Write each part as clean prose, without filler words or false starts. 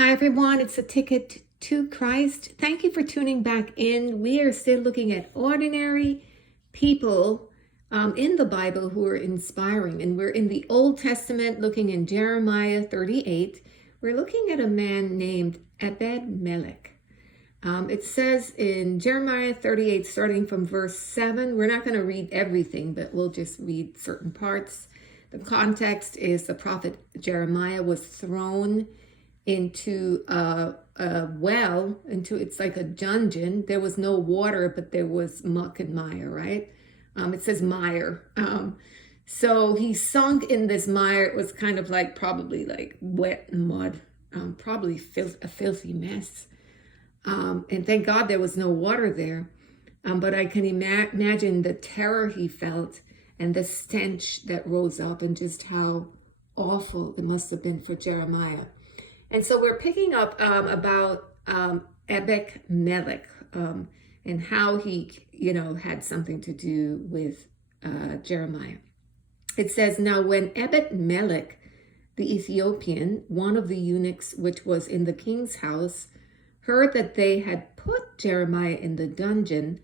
Hi, everyone. It's a ticket to Christ. Thank you for tuning back in. We are still looking at ordinary people in the Bible who are inspiring. And we're in the Old Testament looking in Jeremiah 38. We're looking at a man named Ebed-Melech. It says in Jeremiah 38, starting from verse 7, we're not going to read everything, but we'll just read certain parts. The context is the prophet Jeremiah was thrown into a well, it's like a dungeon. There was no water, but there was muck and mire, right? It says mire. So he sunk in this mire. It was kind of like probably like wet mud, probably a filthy mess. And thank God there was no water there. But I can imagine the terror he felt and the stench that rose up and just how awful it must have been for Jeremiah. And so we're picking up about Ebed-Melech and how he, had something to do with Jeremiah. It says, now when Ebed-Melech, the Ethiopian, one of the eunuchs which was in the king's house, heard that they had put Jeremiah in the dungeon,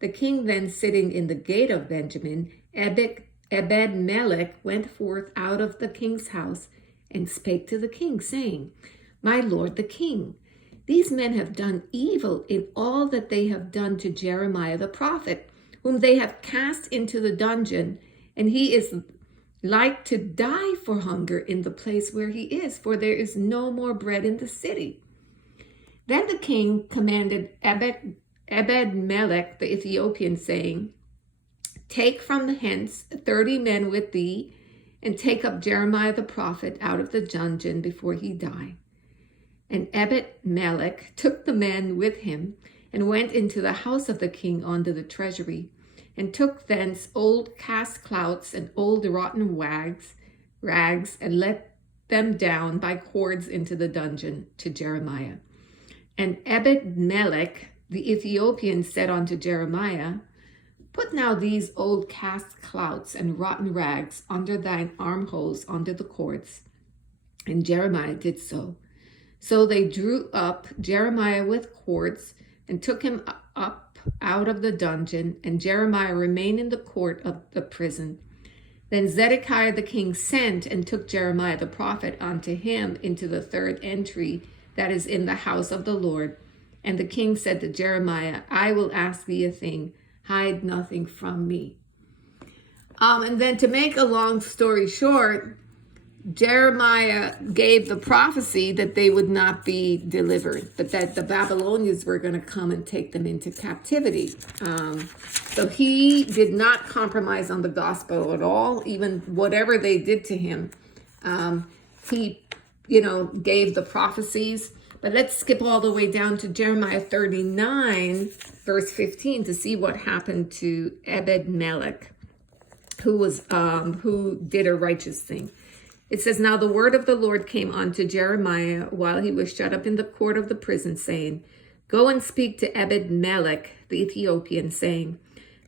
the king then sitting in the gate of Benjamin, Ebed-Melech went forth out of the king's house and spake to the king, saying, my lord the king, these men have done evil in all that they have done to Jeremiah the prophet, whom they have cast into the dungeon, and he is like to die for hunger in the place where he is, for there is no more bread in the city. Then the king commanded Ebed-Melech the Ethiopian, saying, take from the hence 30 men with thee, and take up Jeremiah the prophet out of the dungeon before he die. And Ebed-Melech took the men with him, and went into the house of the king unto the treasury, and took thence old cast clouts and old rotten rags, and let them down by cords into the dungeon to Jeremiah. And Ebed-Melech the Ethiopian said unto Jeremiah, put now these old cast clouts and rotten rags under thine armholes under the cords. And Jeremiah did so. So they drew up Jeremiah with cords and took him up out of the dungeon, and Jeremiah remained in the court of the prison. Then Zedekiah the king sent and took Jeremiah the prophet unto him into the third entry that is in the house of the Lord. And the king said to Jeremiah, I will ask thee a thing, hide nothing from me. And then to make a long story short, Jeremiah gave the prophecy that they would not be delivered, but that the Babylonians were going to come and take them into captivity. So he did not compromise on the gospel at all, even whatever they did to him. He, gave the prophecies. But let's skip all the way down to Jeremiah 39, verse 15, to see what happened to Ebed-Melech, who did a righteous thing. It says, now the word of the Lord came unto Jeremiah while he was shut up in the court of the prison, saying, go and speak to Ebed-Melech the Ethiopian, saying,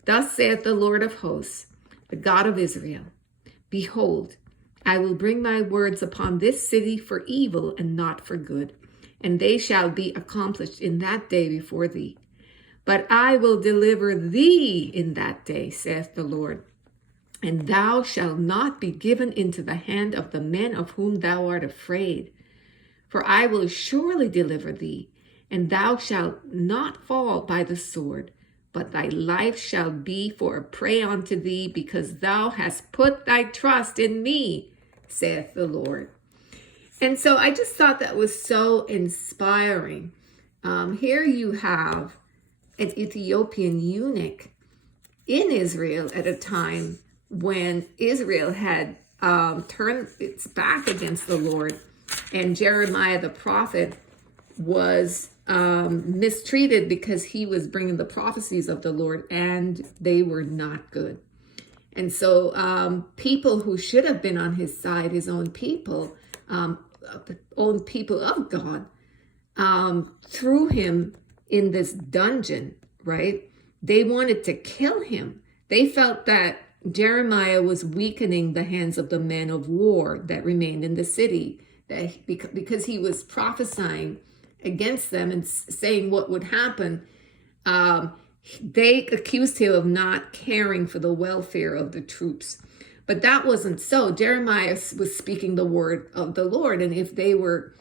thus saith the Lord of hosts, the God of Israel, behold, I will bring my words upon this city for evil and not for good, and they shall be accomplished in that day before thee. But I will deliver thee in that day, saith the Lord. And thou shalt not be given into the hand of the men of whom thou art afraid. For I will surely deliver thee, and thou shalt not fall by the sword, but thy life shall be for a prey unto thee, because thou hast put thy trust in me, saith the Lord. And so I just thought that was so inspiring. Here you have an Ethiopian eunuch in Israel at a time when Israel had turned its back against the Lord, and Jeremiah the prophet was mistreated because he was bringing the prophecies of the Lord, and they were not good. And so people who should have been on his side, his own people of God, threw him in this dungeon, right? They wanted to kill him. They felt that Jeremiah was weakening the hands of the men of war that remained in the city. because he was prophesying against them and saying what would happen. They accused him of not caring for the welfare of the troops. But that wasn't so. Jeremiah was speaking the word of the Lord. And if they were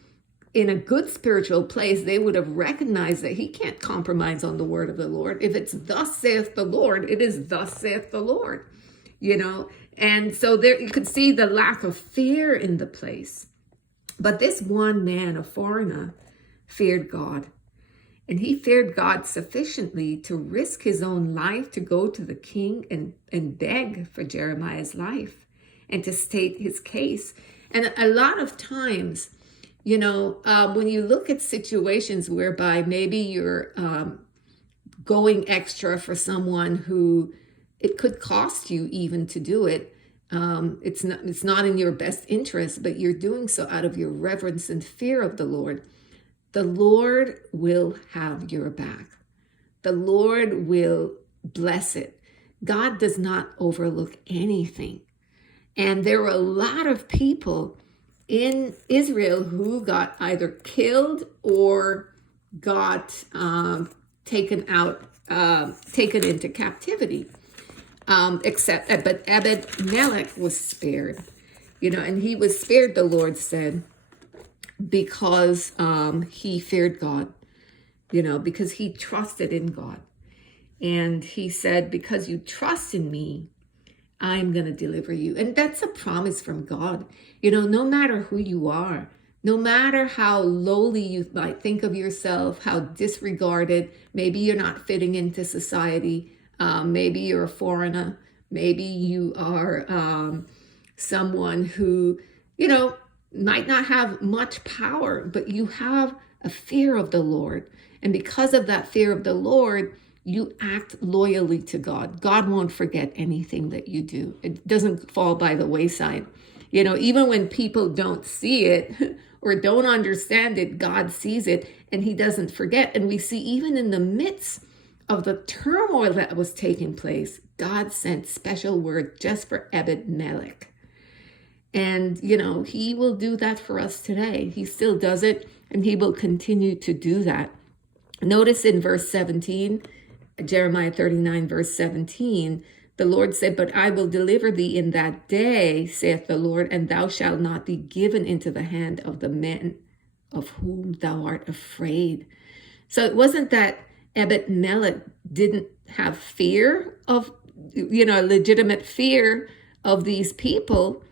in a good spiritual place, they would have recognized that he can't compromise on the word of the Lord. If it's thus saith the Lord, it is thus saith the Lord, And so there you could see the lack of fear in the place. But this one man, a foreigner, feared God. And he feared God sufficiently to risk his own life to go to the king and beg for Jeremiah's life and to state his case. And a lot of times, when you look at situations whereby maybe you're going extra for someone who it could cost you even to do it, it's not in your best interest, but you're doing so out of your reverence and fear of the Lord will have your back. The Lord will bless it. God does not overlook anything. And there were a lot of people in Israel who got either killed or got taken into captivity. But Ebed-Melech was spared, and he was spared, the Lord said, because he feared God, because he trusted in God. And he said, because you trust in me, I'm going to deliver you. And that's a promise from God. No matter who you are, no matter how lowly you might think of yourself, how disregarded, maybe you're not fitting into society, maybe you're a foreigner, maybe you are someone who, might not have much power, but you have a fear of the Lord. And because of that fear of the Lord, you act loyally to God. God won't forget anything that you do. It doesn't fall by the wayside. Even when people don't see it or don't understand it, God sees it and he doesn't forget. And we see even in the midst of the turmoil that was taking place, God sent special word just for Ebed-Melech. And, he will do that for us today. He still does it, and he will continue to do that. Notice in verse 17, Jeremiah 39, verse 17, the Lord said, but I will deliver thee in that day, saith the Lord, and thou shalt not be given into the hand of the men of whom thou art afraid. So it wasn't that Ebed-Melech didn't have fear of, legitimate fear of these people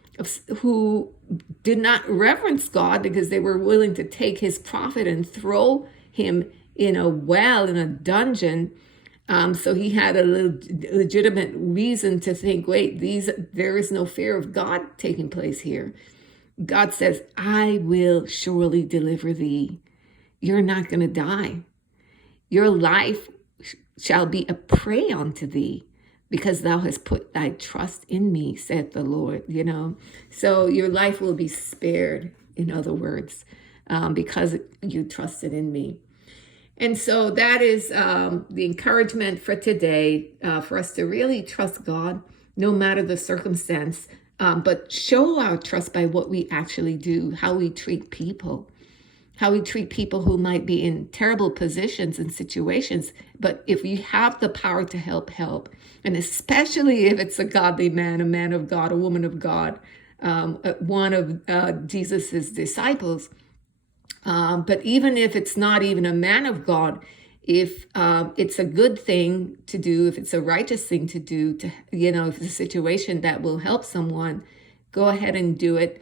who did not reverence God because they were willing to take his prophet and throw him in a well, in a dungeon. So he had a legitimate reason to think, wait, there is no fear of God taking place here. God says, I will surely deliver thee. You're not going to die. Your life shall be a prey unto thee, because thou hast put thy trust in me, saith the Lord, So your life will be spared, in other words, because you trusted in me. And so that is the encouragement for today, for us to really trust God, no matter the circumstance, but show our trust by what we actually do, how we treat people. How we treat people who might be in terrible positions and situations. But if we have the power to help. And especially if it's a godly man, a man of God, a woman of God, one of Jesus's disciples. But even if it's not even a man of God, if it's a good thing to do, if it's a righteous thing to do, if it's a situation that will help someone, go ahead and do it.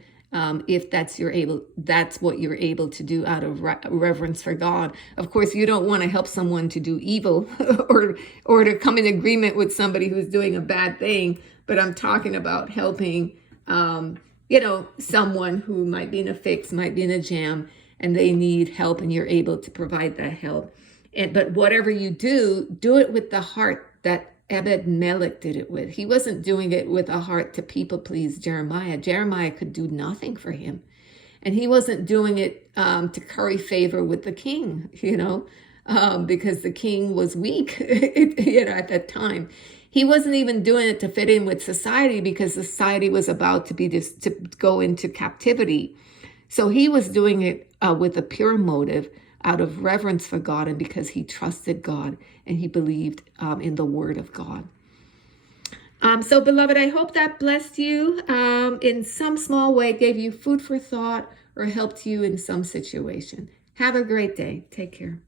If that's what you're able to do out of reverence for God. Of course, you don't want to help someone to do evil or to come in agreement with somebody who's doing a bad thing. But I'm talking about helping, someone who might be in a fix, might be in a jam, and they need help, and you're able to provide that help. But whatever you do it with the heart that Ebed-Melech did it with. He wasn't doing it with a heart to people please Jeremiah. Jeremiah could do nothing for him. And he wasn't doing it to curry favor with the king, because the king was weak, at that time. He wasn't even doing it to fit in with society because society was about to go into captivity. So he was doing it with a pure motive out of reverence for God and because he trusted God and he believed in the word of God. So, beloved, I hope that blessed you in some small way, gave you food for thought, or helped you in some situation. Have a great day. Take care.